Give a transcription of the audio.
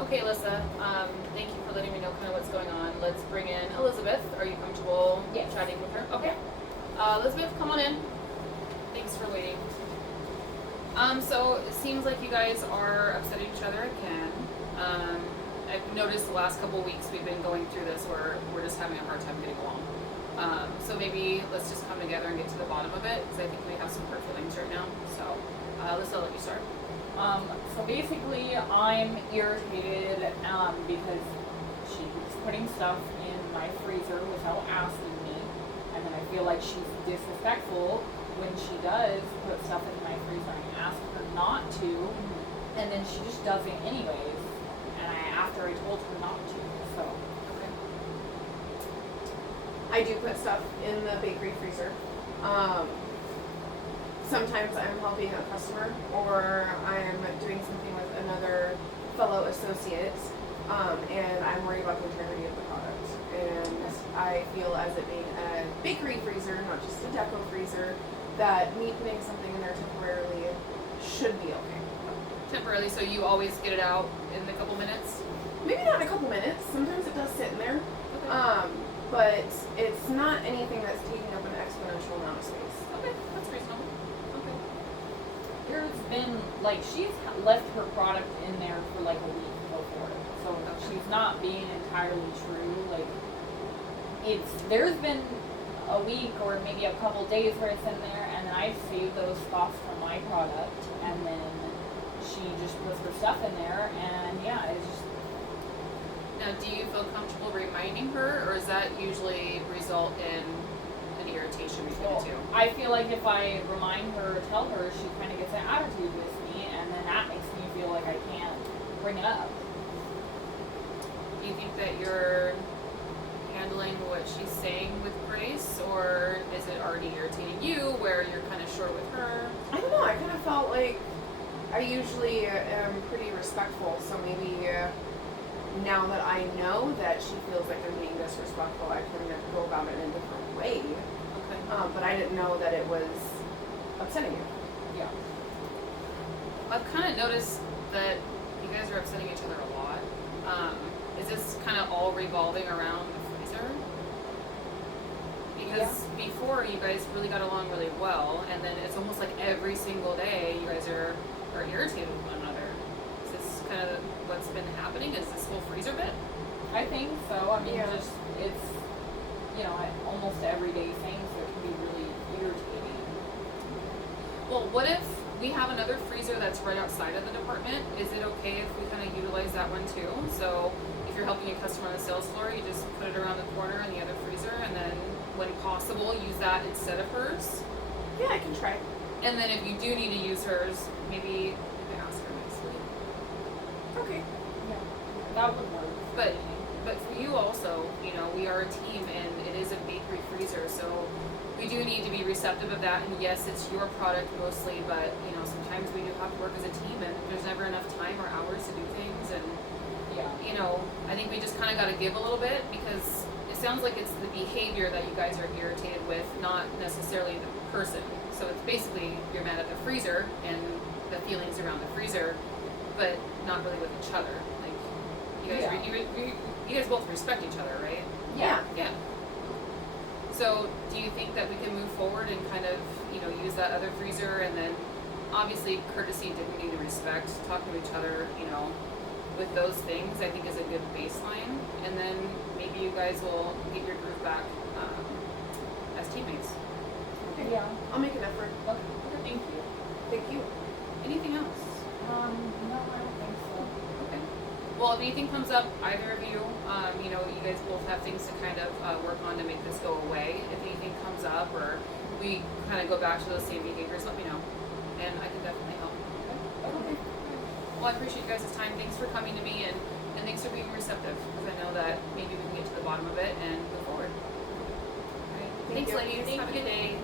Okay, Alyssa, thank you for letting me know kind of what's going on. Let's bring in Elizabeth. Are you comfortable Yes. chatting with her? Okay. Elizabeth, come on in. Thanks for waiting. So it seems like you guys are upset at each other again. I've noticed the last couple of weeks we've been going through this where we're just having a hard time getting along. So maybe let's just come together and get to the bottom of it, because I think we have some hurt feelings right now. So, Alyssa, I'll let you start. So basically, I'm irritated because she's putting stuff in my freezer without asking me, and then I feel like she's disrespectful when she does put stuff in my freezer and I ask her not to, and then she just does it anyways. And after I told her not to, so. Okay. I do put stuff in the bakery freezer. Sometimes I'm helping a customer or I'm doing something with another fellow associate, and I'm worried about the integrity of the product. And I feel as it being a bakery freezer, not just a deco freezer, that me putting something in there temporarily should be okay. Temporarily, so you always get it out in a couple minutes? Maybe not in a couple minutes. Sometimes it does sit in there. Okay. But it's not anything that's taking up an exponential amount of space. Okay, that's reasonable. Okay. There's been, like, she's left her product in there for like a week before, so she's not being entirely true. Like, there's been a week or maybe a couple days where it's in there, and then I've saved those spots for my product, and then she just puts her stuff in there, and yeah, it's just. Now, do you feel comfortable reminding her, or does that usually result in an irritation between the two? I feel like if I remind her or tell her, she kind of gets an attitude with me, and then that makes me feel like I can't bring it up. Do you think that you're handling what she's saying with grace, or is it already irritating you where you're kind of short with her? I don't know. I kind of felt like I usually am pretty respectful, so maybe now that I know that she feels like I'm being disrespectful, I can go about it in a different way. Okay. But I didn't know that it was upsetting you. Yeah. I've kind of noticed that you guys are upsetting each other a lot. Is this kind of all revolving around the freezer? Because before you guys really got along really well, and then it's almost like every single day you guys are irritated with one another. Is this kind of what's been happening? Is this whole freezer bit? I think so. I mean, Yeah. just, it's, almost everyday things that can be really irritating. Well, what if we have another freezer that's right outside of the department? Is it okay if we kind of utilize that one too? So if you're helping a customer on the sales floor, you just put it around the corner in the other freezer, and then when possible, use that instead of hers. Yeah, I can try. And then if you do need to use hers, maybe ask her next week. Okay. Yeah. That would work. But for you also, we are a team, and it is a bakery freezer, so we do need to be receptive of that. And yes, it's your product mostly, but sometimes we do have to work as a team, and there's never enough time or hours to do things. And Yeah. I think we just kind of got to give a little bit, because it sounds like it's the behavior that you guys are irritated with, not necessarily the person. So it's basically you're mad at the freezer and the feelings around the freezer, but not really with each other. Like you guys, you guys both respect each other, right? Yeah. Yeah. So do you think that we can move forward and kind of use that other freezer, and then obviously courtesy, dignity, and respect, talking to each other, with those things, I think is a good baseline, and then maybe you guys will get your groove back as teammates. Okay. Yeah. I'll make an effort. Okay. Thank you. Thank you. Anything else? No, I don't think so. Okay. Well, if anything comes up, either of you, you guys both have things to kind of work on to make this go away. If anything comes up, or we kind of go back to those same behaviors, let me know, and I can definitely help. Okay. Well, I appreciate you guys' time. Thanks for coming to me, and thanks for being receptive, because I know that maybe we can get to the bottom of it and move forward. All right. Thanks, you. ladies. Have a good day.